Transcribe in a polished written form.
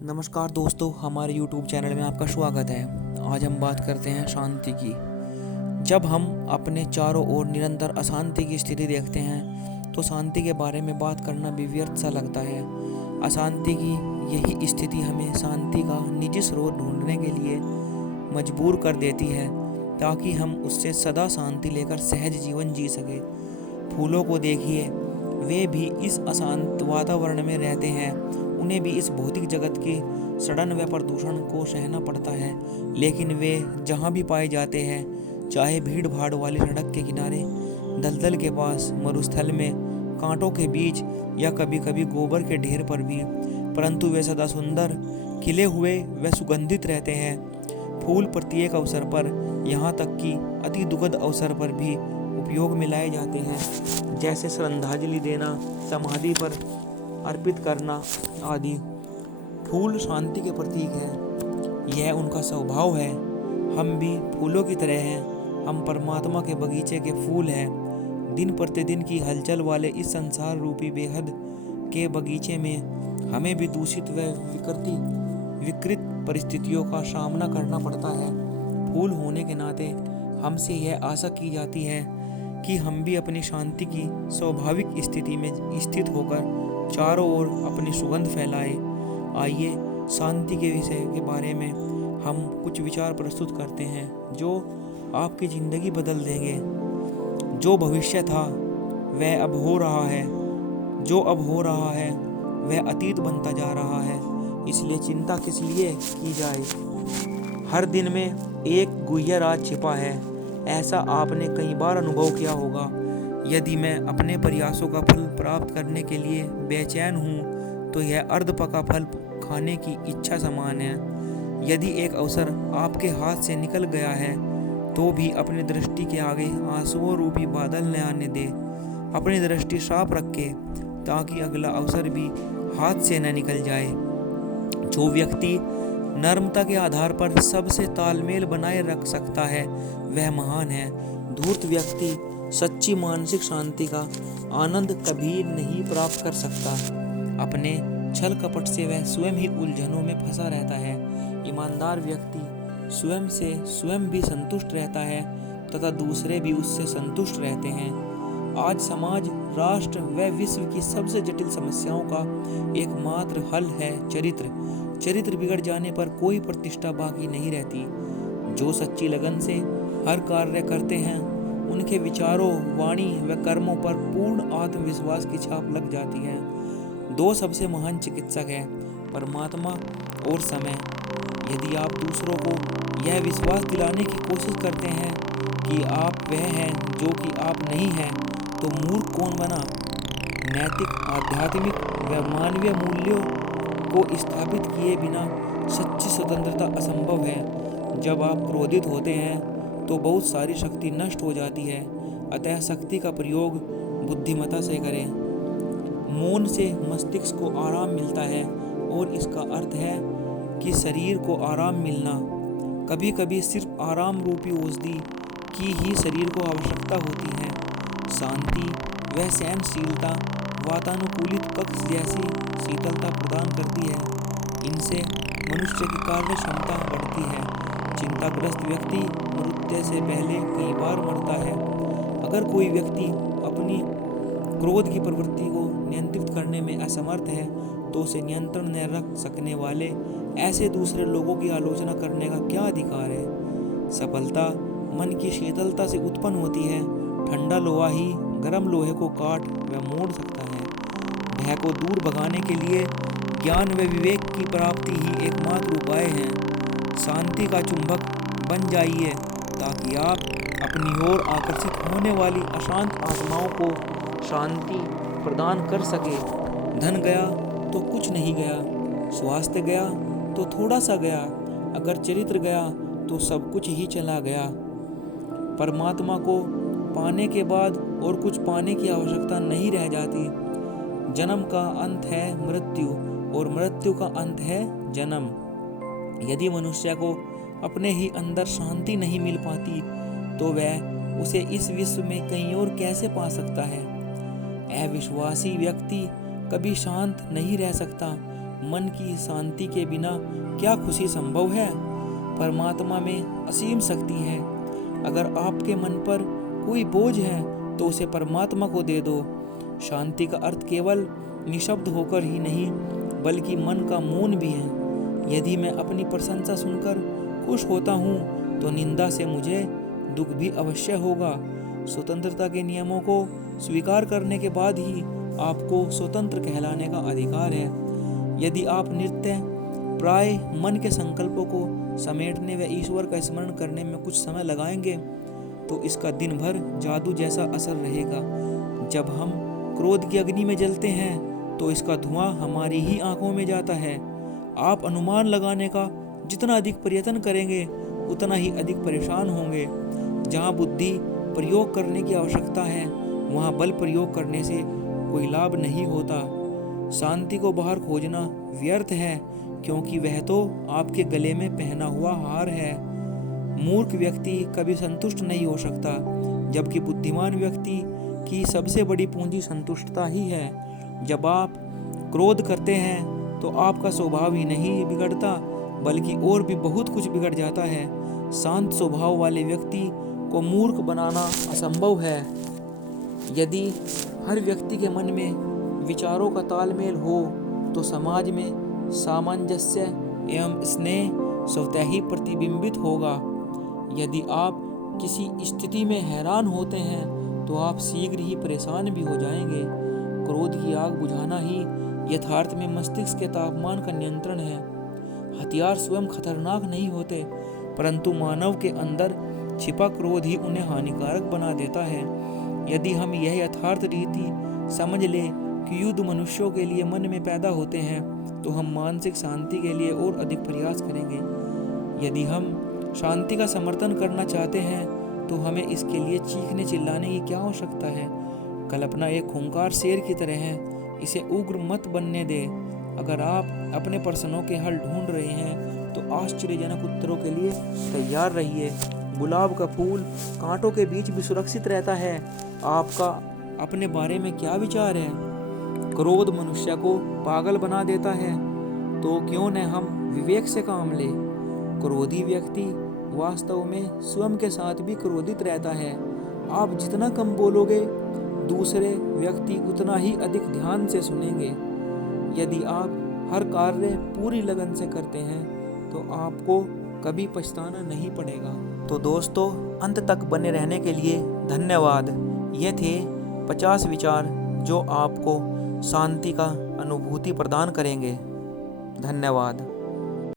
नमस्कार दोस्तों, हमारे YouTube चैनल में आपका स्वागत है। आज हम बात करते हैं शांति की। जब हम अपने चारों ओर निरंतर अशांति की स्थिति देखते हैं तो शांति के बारे में बात करना भी व्यर्थ सा लगता है। अशांति की यही स्थिति हमें शांति का निजी स्रोत ढूंढने के लिए मजबूर कर देती है, ताकि हम उससे सदा शांति लेकर सहज जीवन जी सके। फूलों को देखिए, वे भी इस अशांत वातावरण में रहते हैं। उन्हें भी इस भौतिक जगत की सड़न व प्रदूषण को सहना पड़ता है, लेकिन वे जहाँ भी पाए जाते हैं, चाहे भीड़ भाड़ वाली सड़क के किनारे, दलदल के पास, मरुस्थल में, कांटों के बीच या कभी कभी गोबर के ढेर पर भी, परंतु वे सदा सुंदर, खिले हुए व सुगंधित रहते हैं। फूल प्रत्येक अवसर पर, यहाँ तक कि अति दुखद अवसर पर भी उपयोग में लाए जाते हैं, जैसे श्रद्धांजलि देना, समाधि पर अर्पित करना आदि। फूल शांति के प्रतीक हैं, यह उनका स्वभाव है। हम भी फूलों की तरह हैं, हम परमात्मा के बगीचे के फूल हैं। दिन प्रतिदिन की हलचल वाले इस संसार रूपी बेहद के बगीचे में हमें भी दूषित व विकृत परिस्थितियों का सामना करना पड़ता है। फूल होने के नाते हमसे यह आशा की जाती है कि हम भी अपनी शांति की स्वाभाविक स्थिति में स्थित होकर चारों ओर अपनी सुगंध फैलाए। आइए शांति के विषय के बारे में हम कुछ विचार प्रस्तुत करते हैं जो आपकी ज़िंदगी बदल देंगे। जो भविष्य था वह अब हो रहा है, जो अब हो रहा है वह अतीत बनता जा रहा है, इसलिए चिंता किस लिए की जाए। हर दिन में एक गुह्य राज छिपा है, ऐसा आपने कई बार अनुभव किया होगा। यदि मैं अपने प्रयासों का फल प्राप्त करने के लिए बेचैन हूँ तो यह अर्ध पका फल खाने की इच्छा समान है। यदि एक अवसर आपके हाथ से निकल गया है तो भी अपनी दृष्टि के आगे आंसुओं रूपी बादल न आने दे। अपनी दृष्टि साफ रखे ताकि अगला अवसर भी हाथ से न निकल जाए। जो व्यक्ति नर्मता के आधार पर सबसे तालमेल बनाए रख सकता है वह महान है। धूर्त व्यक्ति सच्ची मानसिक शांति का आनंद कभी नहीं प्राप्त कर सकता। अपने छल कपट से वह स्वयं ही उलझनों में फंसा रहता है। ईमानदार व्यक्ति स्वयं से स्वयं भी संतुष्ट रहता है तथा दूसरे भी उससे संतुष्ट रहते हैं। आज समाज, राष्ट्र व विश्व की सबसे जटिल समस्याओं का एकमात्र हल है चरित्र। चरित्र बिगड़ जाने पर कोई प्रतिष्ठा बाकी नहीं रहती। जो सच्ची लगन से हर कार्य करते हैं उनके विचारों, वाणी व कर्मों पर पूर्ण आत्मविश्वास की छाप लग जाती है। दो सबसे महान चिकित्सक हैं, परमात्मा और समय। यदि आप दूसरों को यह विश्वास दिलाने की कोशिश करते हैं कि आप वह हैं जो कि आप नहीं हैं, तो मूर्ख कौन बना। नैतिक, आध्यात्मिक व मानवीय मूल्यों को स्थापित किए बिना सच्ची स्वतंत्रता असंभव है। जब आप क्रोधित होते हैं तो बहुत सारी शक्ति नष्ट हो जाती है, अतः शक्ति का प्रयोग बुद्धिमत्ता से करें। मौन से मस्तिष्क को आराम मिलता है और इसका अर्थ है कि शरीर को आराम मिलना। कभी कभी सिर्फ आराम रूपी औषधि की ही शरीर को आवश्यकता होती है। शांति व सहनशीलता वातानुकूलित कक्ष जैसी शीतलता प्रदान करती है। इनसे मनुष्य की कार्य क्षमता बढ़ती है। चिंताग्रस्त व्यक्ति मृत्यु से पहले कई बार मरता है। अगर कोई व्यक्ति अपनी क्रोध की प्रवृत्ति को नियंत्रित करने में असमर्थ है तो उसे नियंत्रण न रख सकने वाले ऐसे दूसरे लोगों की आलोचना करने का क्या अधिकार है। सफलता मन की शीतलता से उत्पन्न होती है। ठंडा लोहा ही गर्म लोहे को काट व मोड़ सकता है। भय को दूर भगाने के लिए ज्ञान व विवेक की प्राप्ति ही एकमात्र उपाय है। शांति का चुंबक बन जाइए ताकि आप अपनी ओर आकर्षित होने वाली अशांत आत्माओं को शांति प्रदान कर सके। धन गया तो कुछ नहीं गया, स्वास्थ्य गया तो थोड़ा सा गया, अगर चरित्र गया तो सब कुछ ही चला गया। परमात्मा को पाने के बाद और कुछ पाने की आवश्यकता नहीं रह जाती। जन्म का अंत है मृत्यु और मृत्यु का अंत है जन्म। यदि मनुष्य को अपने ही अंदर शांति नहीं मिल पाती तो वह उसे इस विश्व में कहीं और कैसे पा सकता है। अविश्वासी व्यक्ति कभी शांत नहीं रह सकता मन की शांति के बिना क्या खुशी संभव है। परमात्मा में असीम शक्ति है। अगर आपके मन पर कोई बोझ है तो उसे परमात्मा को दे दो। शांति का अर्थ केवल निशब्द होकर ही नहीं बल्कि मन का मौन भी है। यदि मैं अपनी प्रशंसा सुनकर खुश होता हूँ तो निंदा से मुझे दुख भी अवश्य होगा। स्वतंत्रता के नियमों को स्वीकार करने के बाद ही आपको स्वतंत्र कहलाने का अधिकार है। यदि आप नृत्य प्राय मन के संकल्पों को समेटने व ईश्वर का स्मरण करने में कुछ समय लगाएंगे तो इसका दिन भर जादू जैसा असर रहेगा। जब हम क्रोध की अग्नि में जलते हैं तो इसका धुआं हमारी ही आंखों में जाता है। आप अनुमान लगाने का जितना अधिक प्रयत्न करेंगे उतना ही अधिक परेशान होंगे। जहाँ बुद्धि प्रयोग करने की आवश्यकता है वहाँ बल प्रयोग करने से कोई लाभ नहीं होता। शांति को बाहर खोजना व्यर्थ है क्योंकि वह तो आपके गले में पहना हुआ हार है। मूर्ख व्यक्ति कभी संतुष्ट नहीं हो सकता, जबकि बुद्धिमान व्यक्ति की सबसे बड़ी पूंजी संतुष्टता ही है। जब आप क्रोध करते हैं तो आपका स्वभाव ही नहीं बिगड़ता बल्कि और भी बहुत कुछ बिगड़ जाता है। शांत स्वभाव वाले व्यक्ति को मूर्ख बनाना असंभव है। यदि हर व्यक्ति के मन में विचारों का तालमेल हो तो समाज में सामंजस्य एवं स्नेह स्वतः ही प्रतिबिंबित होगा। यदि आप किसी स्थिति में हैरान होते हैं तो आप शीघ्र ही परेशान भी हो जाएंगे। क्रोध की आग बुझाना ही यथार्थ में मस्तिष्क के तापमान का नियंत्रण है। हथियार स्वयं खतरनाक नहीं होते परंतु मानव के अंदर छिपा क्रोध ही उन्हें हानिकारक बना देता है। यदि हम यह यथार्थ रीति समझ लें कि युद्ध मनुष्यों के लिए मन में पैदा होते हैं तो हम मानसिक शांति के लिए और अधिक प्रयास करेंगे। यदि हम शांति का समर्थन करना चाहते हैं तो हमें इसके लिए चीखने चिल्लाने की क्या आवश्यकता है। कल्पना एक खूंखार शेर की तरह है, इसे उग्र मत बनने दे। अगर आप अपने प्रश्नों के हल ढूंढ रहे हैं तो आश्चर्यजनक उत्तरों के लिए तैयार रहिए। गुलाब का फूल कांटों के बीच भी सुरक्षित रहता है। आपका अपने बारे में क्या विचार है? क्रोध मनुष्य को पागल बना देता है, तो क्यों न हम विवेक से काम लें। क्रोधी व्यक्ति वास्तव में स्वयं के साथ भी क्रोधित रहता है। आप जितना कम बोलोगे दूसरे व्यक्ति उतना ही अधिक ध्यान से सुनेंगे। यदि आप हर कार्य पूरी लगन से करते हैं तो आपको कभी पछताना नहीं पड़ेगा। तो दोस्तों, अंत तक बने रहने के लिए धन्यवाद। ये थे 50 विचार जो आपको शांति का अनुभूति प्रदान करेंगे। धन्यवाद।